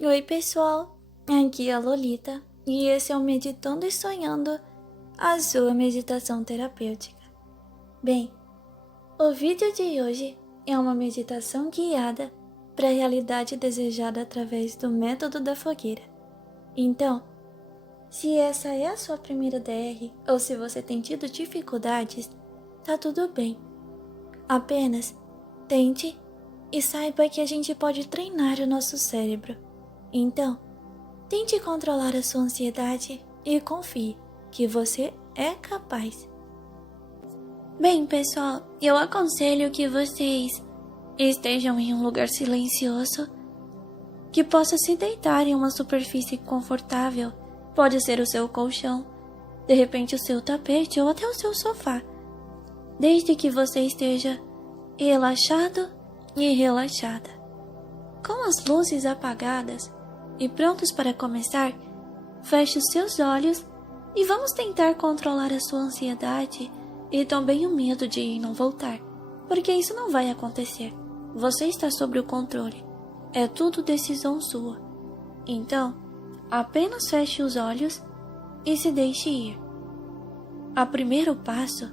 Oi, pessoal! Aqui é a Lolita e esse é o Meditando e Sonhando, a sua meditação terapêutica. Bem, o vídeo de hoje é uma meditação guiada para a realidade desejada através do método da fogueira. Então, se essa é a sua primeira DR ou se você tem tido dificuldades, tá tudo bem. Apenas tente e saiba que a gente pode treinar o nosso cérebro. Então, tente controlar a sua ansiedade e confie que você é capaz. Bem, pessoal, eu aconselho que vocês estejam em um lugar silencioso, que possa se deitar em uma superfície confortável. Pode ser o seu colchão, de repente o seu tapete ou até o seu sofá, desde que você esteja relaxado e relaxada. Com as luzes apagadas e prontos para começar, feche os seus olhos e vamos tentar controlar a sua ansiedade e também o medo de não voltar, porque isso não vai acontecer. Você está sob o controle. É tudo decisão sua. Então, apenas feche os olhos e se deixe ir. O primeiro passo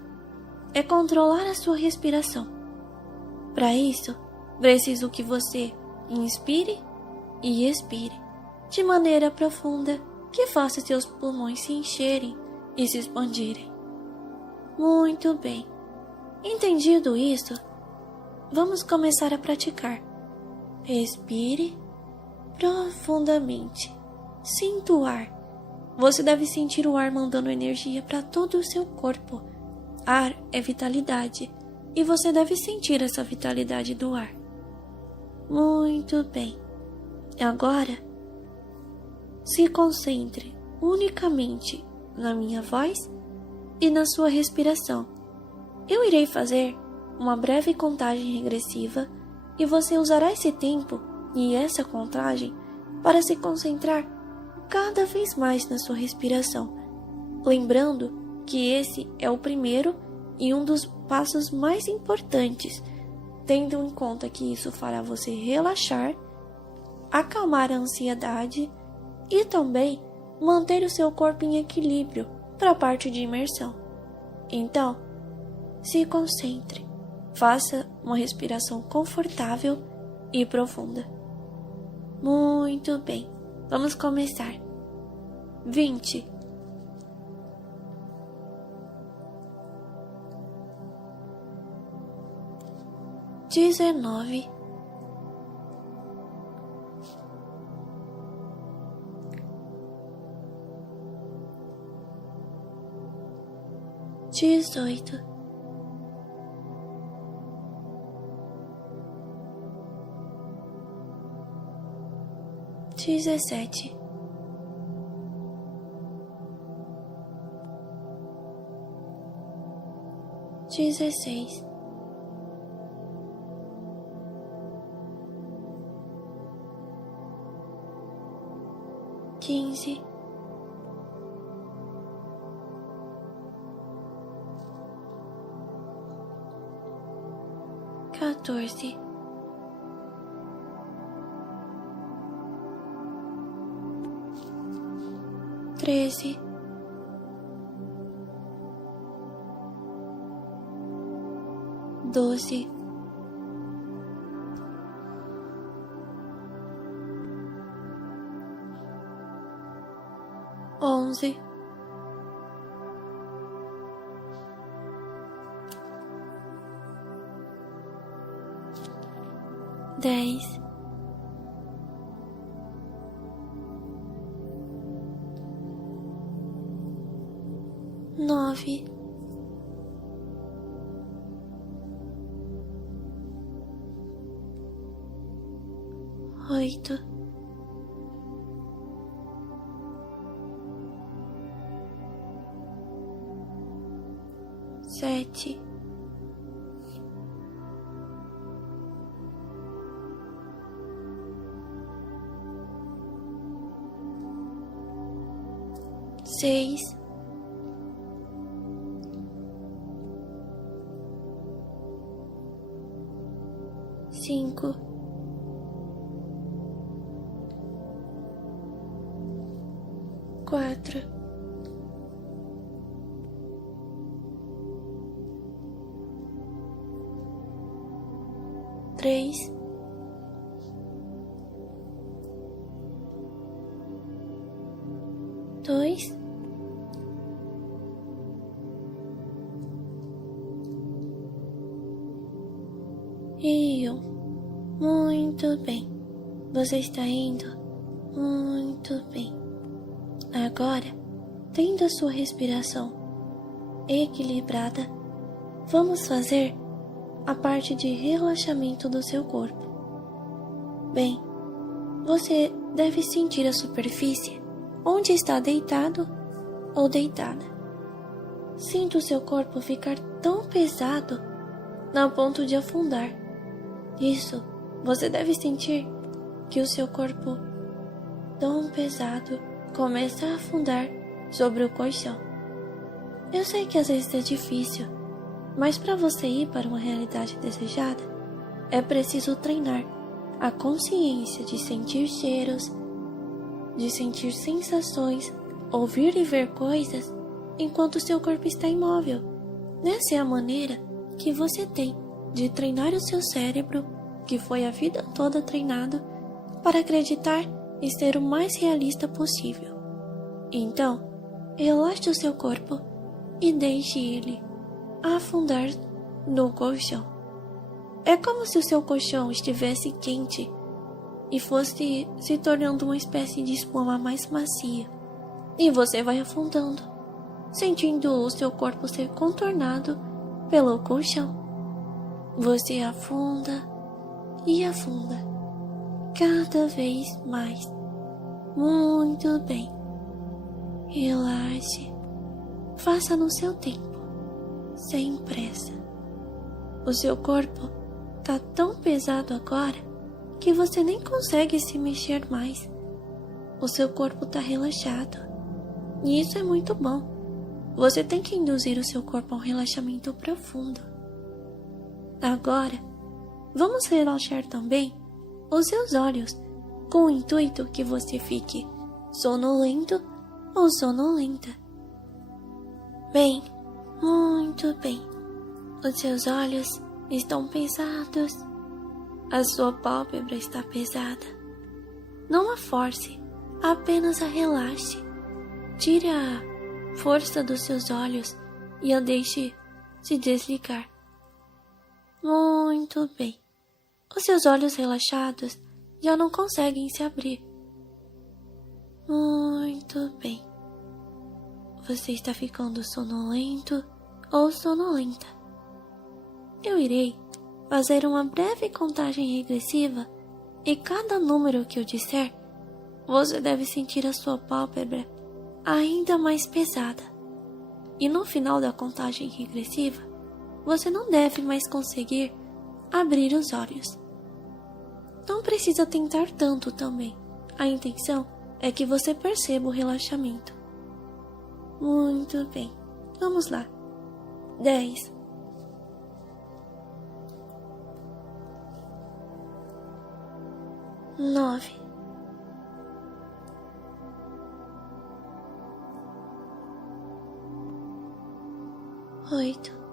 é controlar a sua respiração. Para isso, preciso que você inspire e expire de maneira profunda, que faça seus pulmões se encherem e se expandirem. Muito bem. Entendido isso, vamos começar a praticar. Respire profundamente. Sinta o ar. Você deve sentir o ar mandando energia para todo o seu corpo. Ar é vitalidade e você deve sentir essa vitalidade do ar. Muito bem. Agora, se concentre unicamente na minha voz e na sua respiração. Eu irei fazer uma breve contagem regressiva e você usará esse tempo e essa contagem para se concentrar cada vez mais na sua respiração, lembrando que esse é o primeiro e um dos passos mais importantes, tendo em conta que isso fará você relaxar, acalmar a ansiedade e também manter o seu corpo em equilíbrio para a parte de imersão. Então, se concentre, faça uma respiração confortável e profunda. Muito bem, vamos começar. 20. 19. 18. 17. 16. 15. 14. 13. 12. 11. 10. 9. 8. 7. 6. 5, 4, 3, 2, 1. Muito bem. Você está indo muito bem. Agora, tendo a sua respiração equilibrada, vamos fazer a parte de relaxamento do seu corpo. Bem, você deve sentir a superfície onde está deitado ou deitada. Sinta o seu corpo ficar tão pesado a ponto de afundar. Isso, você deve sentir que o seu corpo tão pesado começa a afundar sobre o colchão. Eu sei que às vezes é difícil, mas para você ir para uma realidade desejada, é preciso treinar a consciência de sentir cheiros, de sentir sensações, ouvir e ver coisas enquanto seu corpo está imóvel. Essa é a maneira que você tem de treinar o seu cérebro, que foi a vida toda treinado para acreditar e ser o mais realista possível. Então, relaxe o seu corpo e deixe ele afundar no colchão. É como se o seu colchão estivesse quente e fosse se tornando uma espécie de espuma mais macia. E você vai afundando, sentindo o seu corpo ser contornado pelo colchão. Você afunda e afunda, cada vez mais. Muito bem. Relaxe. Faça no seu tempo, sem pressa. O seu corpo está tão pesado agora que você nem consegue se mexer mais. O seu corpo está relaxado. E isso é muito bom. Você tem que induzir o seu corpo a um relaxamento profundo. Agora, vamos relaxar também os seus olhos, com o intuito que você fique sonolento ou sonolenta. Bem, muito bem. Os seus olhos estão pesados. A sua pálpebra está pesada. Não a force, apenas a relaxe. Tire a força dos seus olhos e a deixe se desligar. Muito bem. Os seus olhos relaxados já não conseguem se abrir. Muito bem. Você está ficando sonolento ou sonolenta. Eu irei fazer uma breve contagem regressiva e cada número que eu disser, você deve sentir a sua pálpebra ainda mais pesada. E no final da contagem regressiva, você não deve mais conseguir abrir os olhos. Não precisa tentar tanto também. A intenção é que você perceba o relaxamento. Muito bem. Vamos lá. 10. 9. 8.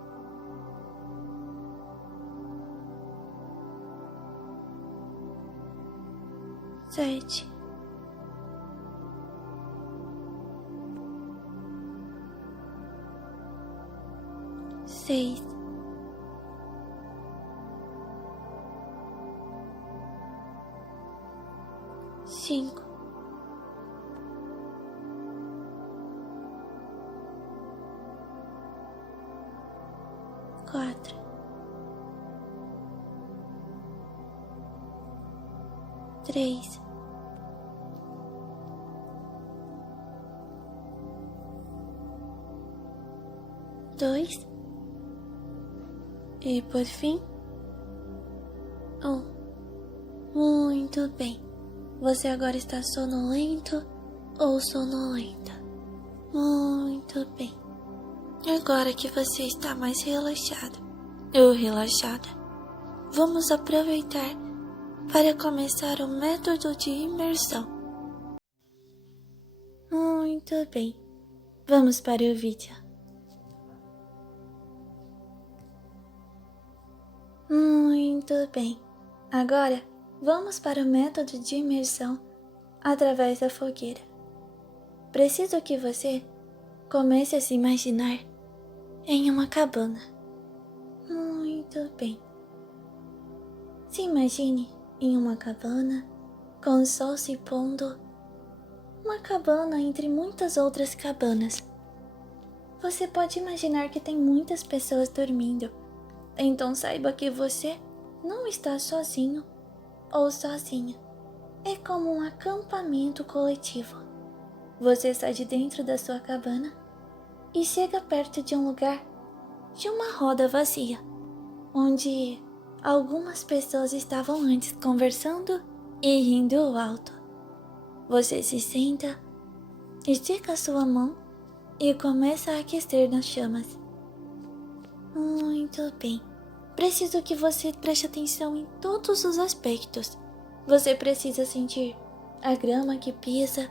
7. 6. 5. 4. 3. 2. E por fim, 1. Muito bem. Você agora está sonolento ou sonolenta. Muito bem. Agora que você está mais relaxado ou relaxada, vamos aproveitar para começar o método de imersão. Muito bem. Vamos para o vídeo. Muito bem. Agora, vamos para o método de imersão através da fogueira. Preciso que você comece a se imaginar em uma cabana. Muito bem. Se imagine em uma cabana com o sol se pondo. Uma cabana entre muitas outras cabanas. Você pode imaginar que tem muitas pessoas dormindo. Então saiba que você não está sozinho ou sozinha. É como um acampamento coletivo. Você sai de dentro da sua cabana e chega perto de um lugar de uma roda vazia, onde algumas pessoas estavam antes conversando e rindo alto. Você se senta, estica sua mão e começa a aquecer nas chamas. Muito bem. Preciso que você preste atenção em todos os aspectos. Você precisa sentir a grama que pisa,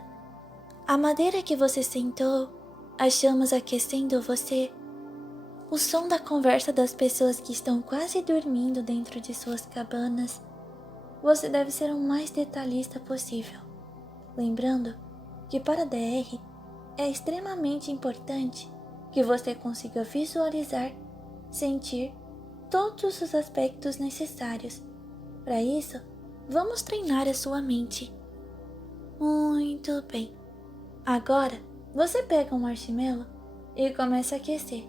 a madeira que você sentou, as chamas aquecendo você, o som da conversa das pessoas que estão quase dormindo dentro de suas cabanas. Você deve ser o mais detalhista possível. Lembrando que para DR é extremamente importante que você consiga visualizar, sentir todos os aspectos necessários. Para isso, vamos treinar a sua mente. Muito bem. Agora, você pega um marshmallow e começa a aquecer.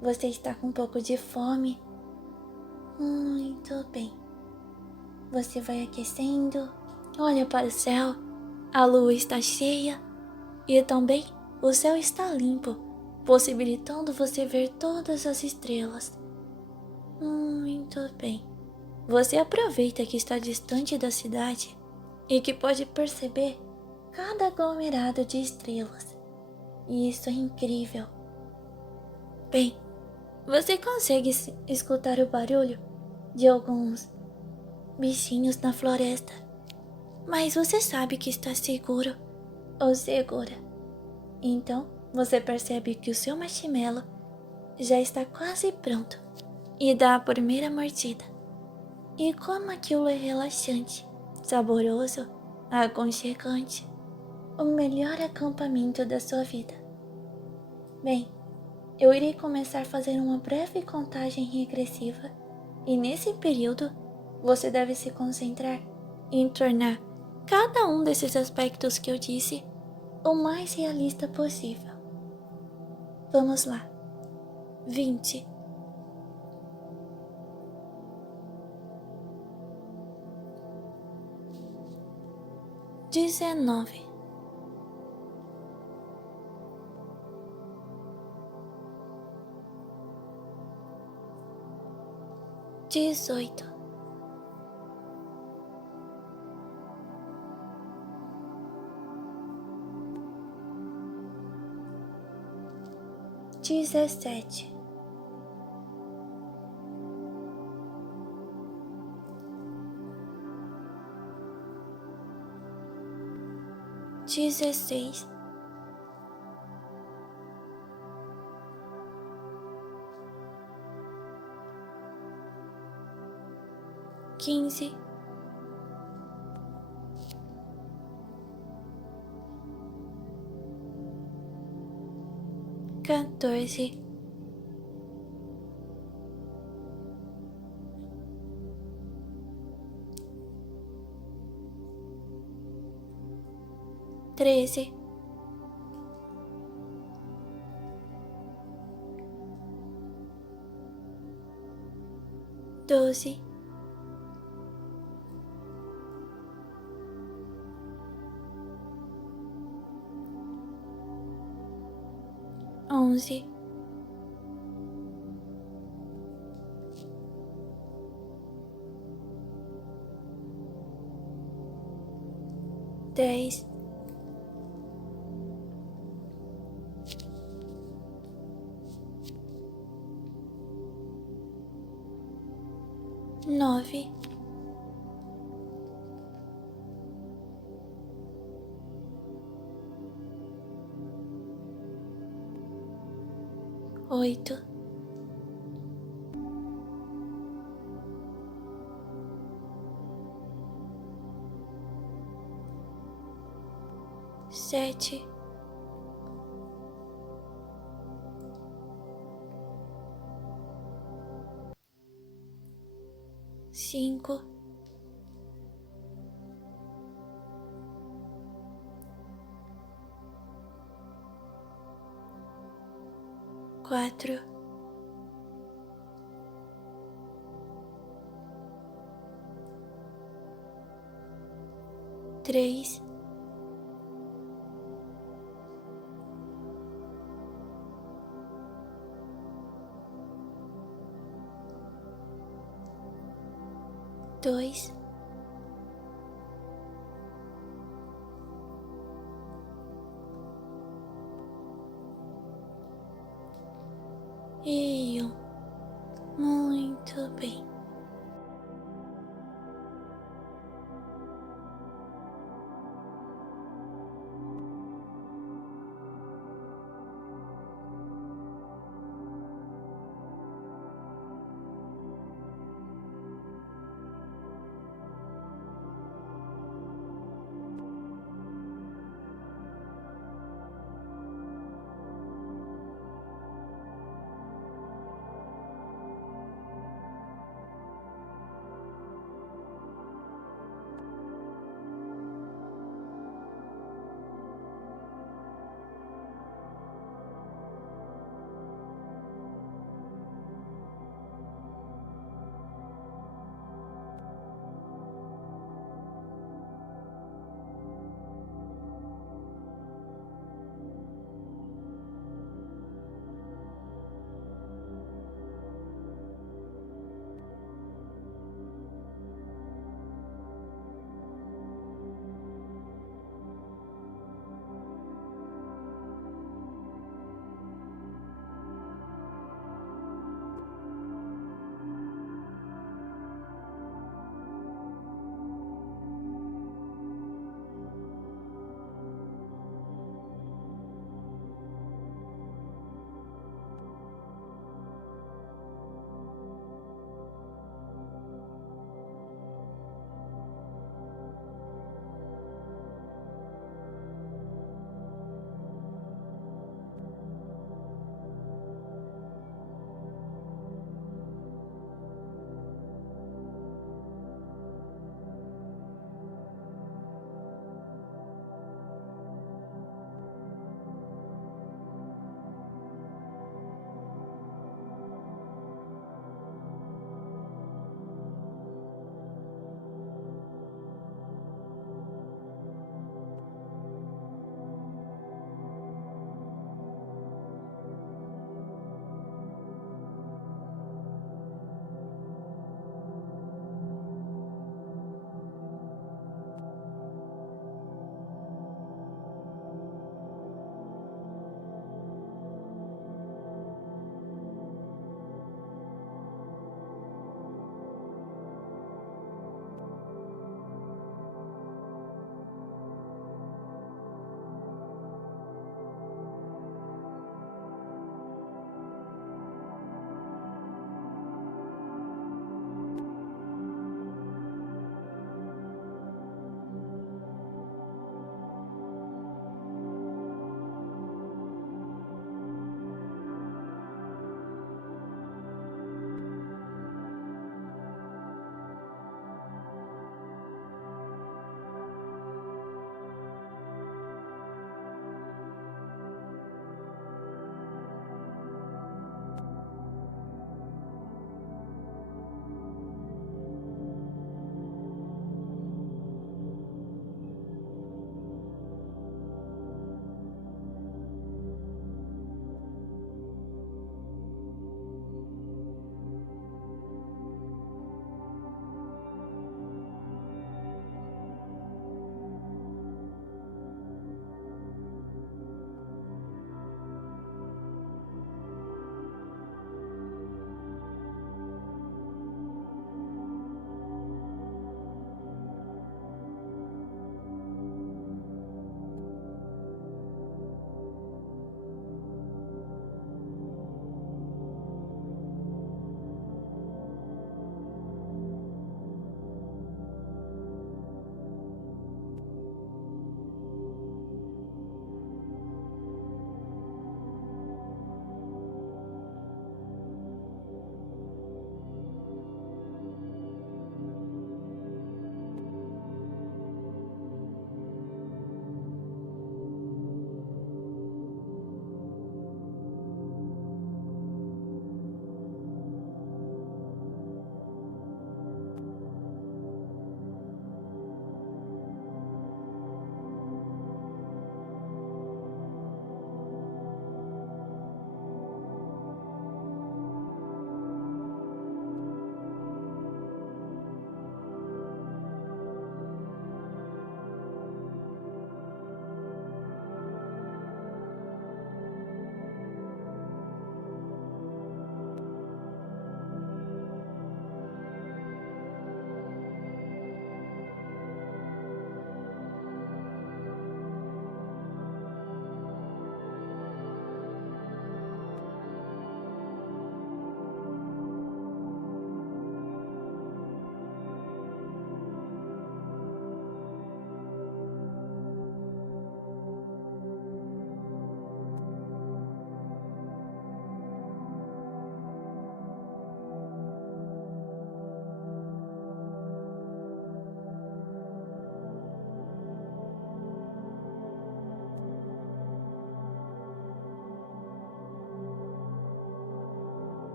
Você está com um pouco de fome. Muito bem. Você vai aquecendo, olha para o céu, a lua está cheia e também o céu está limpo, possibilitando você ver todas as estrelas. Muito bem. Você aproveita que está distante da cidade e que pode perceber cada aglomerado de estrelas. E isso é incrível. Bem, você consegue escutar o barulho de alguns bichinhos na floresta, mas você sabe que está seguro ou segura. Então, você percebe que o seu marshmallow já está quase pronto e dá a primeira mordida. E como aquilo é relaxante, saboroso, aconchegante, o melhor acampamento da sua vida. Bem, eu irei começar a fazer uma breve contagem regressiva e nesse período você deve se concentrar em tornar cada um desses aspectos que eu disse o mais realista possível. Vamos lá. 20. 19. 18. 17. 16. 15. 14. 13. 12. 11. 10. 9. 8. 8, 7, 5, 4, 3, 2, 1. Muito bem.